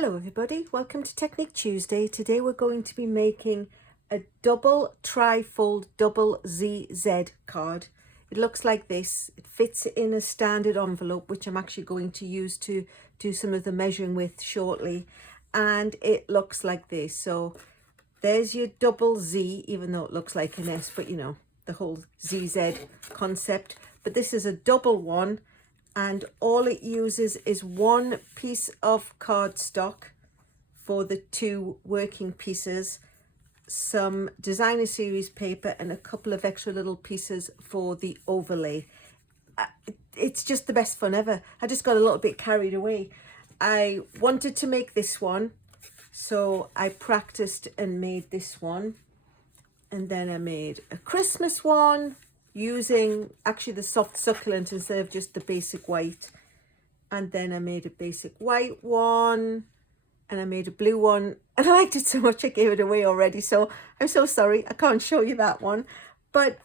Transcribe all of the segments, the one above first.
Hello everybody, welcome to Technique Tuesday. Today we're going to be making a double trifold double ZZ card. It looks like this. It fits in a standard envelope, which I'm actually going to use to do some of the measuring with shortly. And it looks like this. So there's your double Z, even though it looks like an S, but you know, the whole ZZ concept. But this is a double one. And all it uses is one piece of cardstock for the two working pieces, some designer series paper, and a couple of extra little pieces for the overlay. It's just the best fun ever. I just got a little bit carried away. I wanted to make this one, so I practiced and made this one. And then I made a Christmas one, using actually the soft succulent instead of just the basic white. And then I made a basic white one, and I made a blue one, and I liked it so much I gave it away already, so I'm so sorry I can't show you that one. But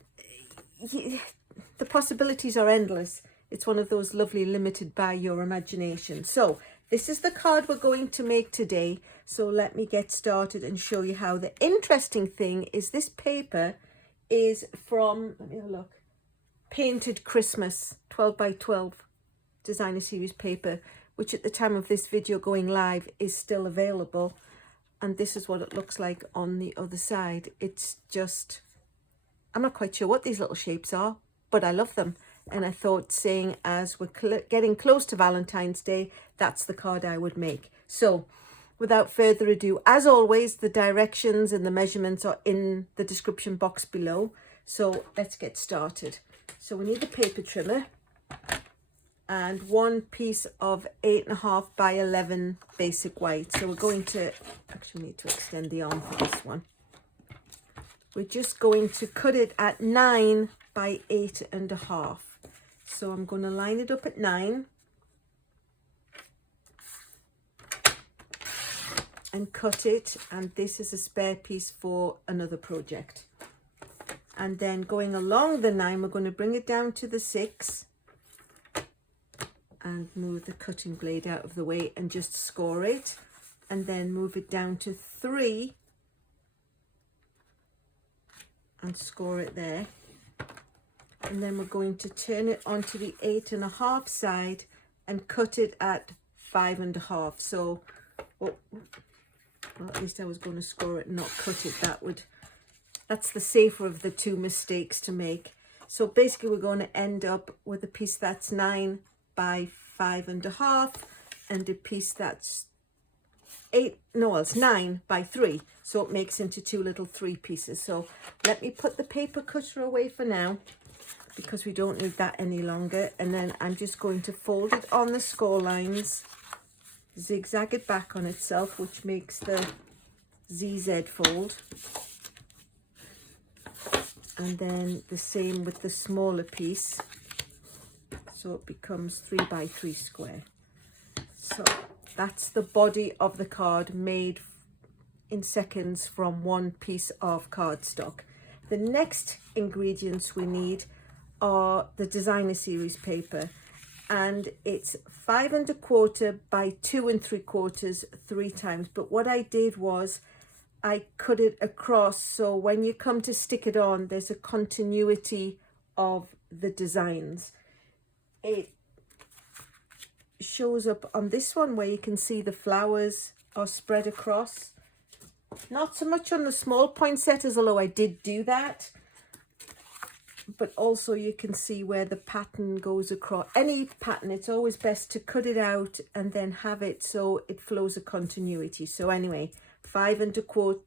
the possibilities are endless. It's one of those lovely limited by your imagination. So this is the card we're going to make today, so let me get started and show you how. The interesting thing is this paper is from, let me have a look, Painted Christmas 12 by 12 designer series paper, which at the time of this video going live is still available. And this is what it looks like on the other side. It's just, I'm not quite sure what these little shapes are, but I love them. And I thought, saying as we're getting close to Valentine's Day, that's the card I would make. So without further ado, as always, the directions and the measurements are in the description box below. So let's get started. So we need a paper trimmer and one piece of 8.5 by 11 basic white. So we're going to actually need to extend the arm for this one. We're just going to cut it at 9 by 8.5. So I'm going to line it up at 9. And cut it, and this is a spare piece for another project. And then going along the 9, we're going to bring it down to the 6 and move the cutting blade out of the way and just score it, and then move it down to 3 and score it there. And then we're going to turn it onto the 8.5 side and cut it at 5.5. So well, at least I was going to score it and not cut it. That's the safer of the two mistakes to make. So basically we're going to end up with a piece that's 9 by 5.5 and a piece that's 9 by 3. So it makes into two little 3 pieces. So let me put the paper cutter away for now, because we don't need that any longer. And then I'm just going to fold it on the score lines, zigzag it back on itself, which makes the ZZ fold, and then the same with the smaller piece, so it becomes 3 by 3 square. So that's the body of the card, made in seconds from one piece of cardstock. The next ingredients we need are the designer series paper, and it's 5.25 by 2 3/4 3 times. But what I did was I cut it across, so when you come to stick it on, there's a continuity of the designs. It shows up on this one where you can see the flowers are spread across. Not so much on the small poinsettias, although I did do that. But also you can see where the pattern goes across. Any pattern, it's always best to cut it out and then have it so it flows a continuity. So anyway, 5.25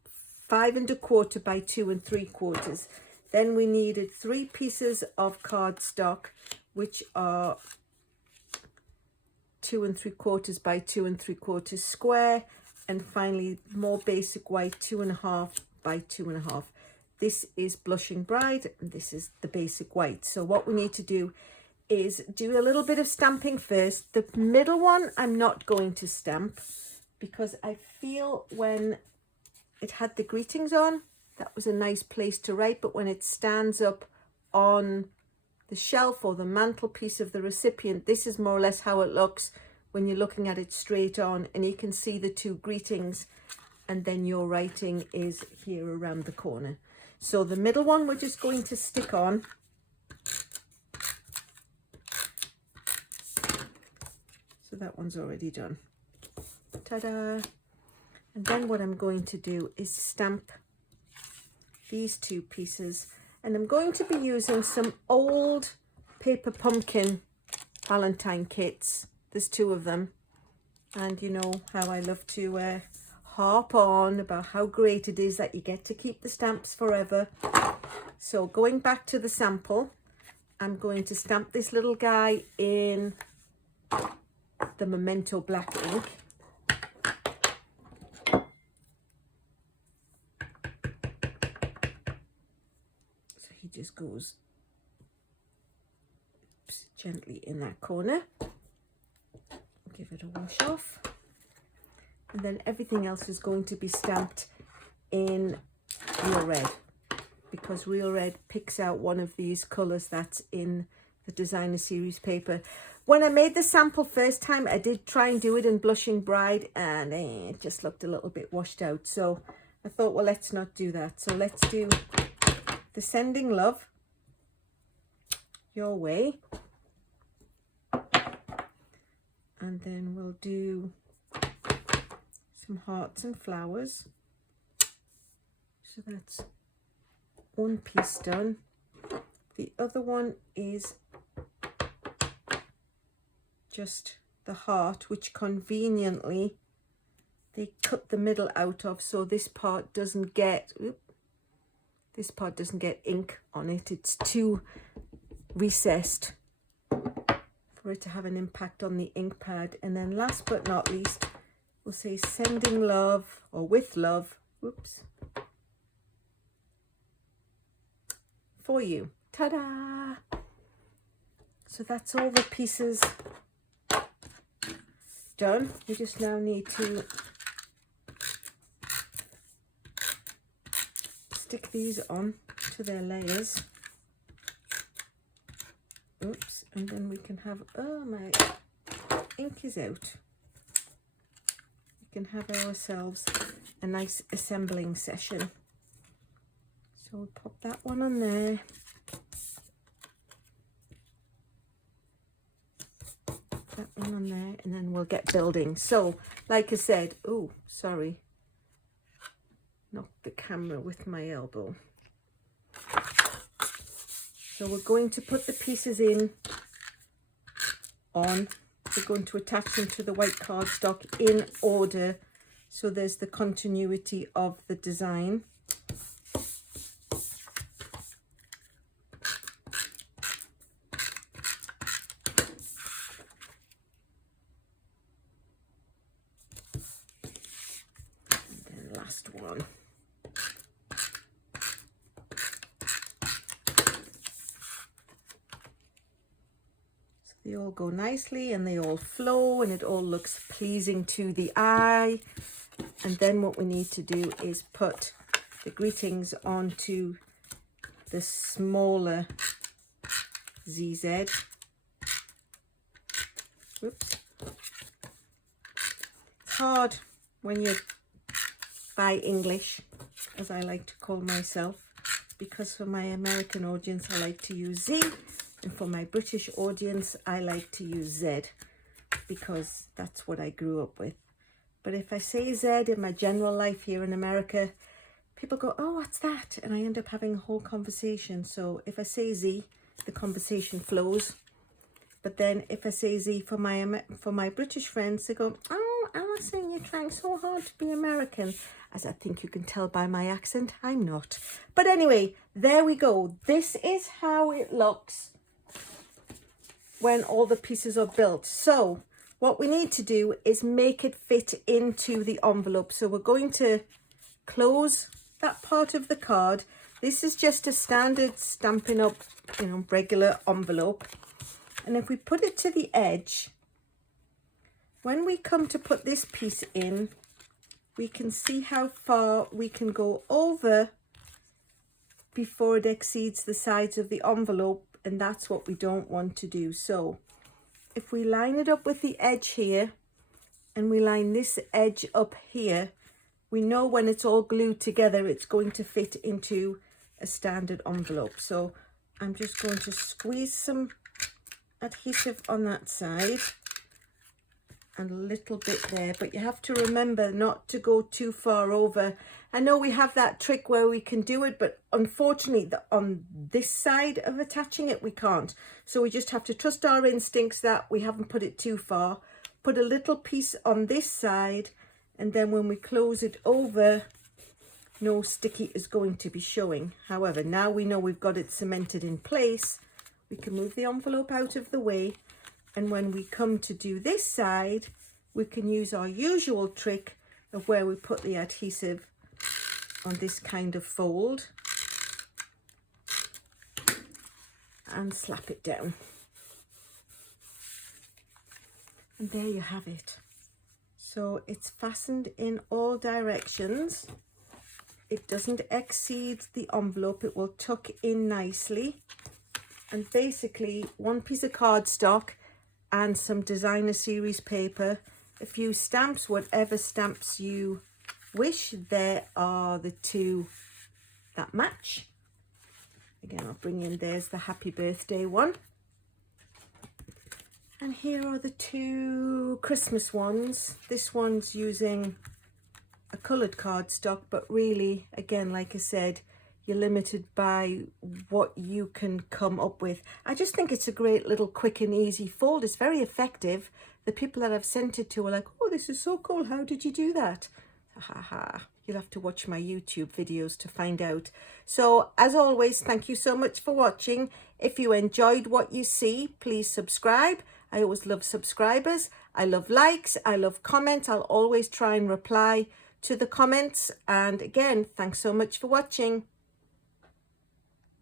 by 2 3/4. Then we needed 3 pieces of cardstock, which are 2 3/4 by 2 3/4 square. And finally, more basic white, 2.5 by 2.5. This is Blushing Bride, and this is the basic white. So what we need to do is do a little bit of stamping first. The middle one I'm not going to stamp, because I feel when it had the greetings on, that was a nice place to write. But when it stands up on the shelf or the mantelpiece of the recipient, this is more or less how it looks when you're looking at it straight on, and you can see the two greetings, and then your writing is here around the corner. So the middle one we're just going to stick on. So that one's already done. Ta-da! And then what I'm going to do is stamp these two pieces, and I'm going to be using some old paper pumpkin Valentine kits. There's two of them, and you know how I love to harp on about how great it is that you get to keep the stamps forever. So going back to the sample, I'm going to stamp this little guy in the Memento black ink. So he just goes gently in that corner. Give it a wash off. And then everything else is going to be stamped in Real Red, because Real Red picks out one of these colours that's in the designer series paper. When I made the sample first time, I did try and do it in Blushing Bride, and it just looked a little bit washed out. So I thought, well, let's not do that. So let's do the Sending Love Your Way. And then we'll do some hearts and flowers. So that's one piece done. The other one is just the heart, which conveniently they cut the middle out of, so this part doesn't get ink on it. It's too recessed for it to have an impact on the ink pad. And then last but not least, we'll say Sending Love, or With Love, whoops, for you. Ta-da! So that's all the pieces done. We just now need to stick these on to their layers. Oops, and then we can have, oh, my ink is out. We can have ourselves a nice assembling session. So we'll pop that one on there. That one on there, and then we'll get building. So like I said, oh, sorry, knocked the camera with my elbow. So we're going to put the pieces in on. We're going to attach them to the white cardstock in order, so there's the continuity of the design. And then last one. They all go nicely and they all flow and it all looks pleasing to the eye. And then what we need to do is put the greetings onto the smaller ZZ. Oops. It's hard when you buy English, as I like to call myself, because for my American audience I like to use Z. And for my British audience, I like to use Z, because that's what I grew up with. But if I say Z in my general life here in America, people go, oh, what's that? And I end up having a whole conversation. So if I say Z, the conversation flows. But then if I say Z for my British friends, they go, oh, Alyson, you're trying so hard to be American. As I think you can tell by my accent, I'm not. But anyway, there we go. This is how it looks when all the pieces are built. So what we need to do is make it fit into the envelope. So we're going to close that part of the card. This is just a standard Stampin' Up, you know, regular envelope. And if we put it to the edge, when we come to put this piece in, we can see how far we can go over before it exceeds the sides of the envelope. And that's what we don't want to do. So if we line it up with the edge here and we line this edge up here, we know when it's all glued together it's going to fit into a standard envelope. So I'm just going to squeeze some adhesive on that side and a little bit there, but you have to remember not to go too far over. I know we have that trick where we can do it, but unfortunately on this side of attaching it we can't. So we just have to trust our instincts that we haven't put it too far. Put a little piece on this side, and then when we close it over, no sticky is going to be showing. However, now we know we've got it cemented in place, we can move the envelope out of the way, and when we come to do this side, we can use our usual trick of where we put the adhesive on this kind of fold and slap it down. And there you have it. So it's fastened in all directions. It doesn't exceed the envelope, it will tuck in nicely. And basically one piece of cardstock and some designer series paper, a few stamps, whatever stamps you wish. There are the two that match. Again, I'll bring in, there's the happy birthday one. And here are the two Christmas ones. This one's using a coloured cardstock, but really, again, like I said, you're limited by what you can come up with. I just think it's a great little quick and easy fold. It's very effective. The people that I've sent it to are like, oh, this is so cool. How did you do that? Ha ha ha. You'll have to watch my YouTube videos to find out. So as always, thank you so much for watching. If you enjoyed what you see, please subscribe. I always love subscribers. I love likes. I love comments. I'll always try and reply to the comments. And again, thanks so much for watching.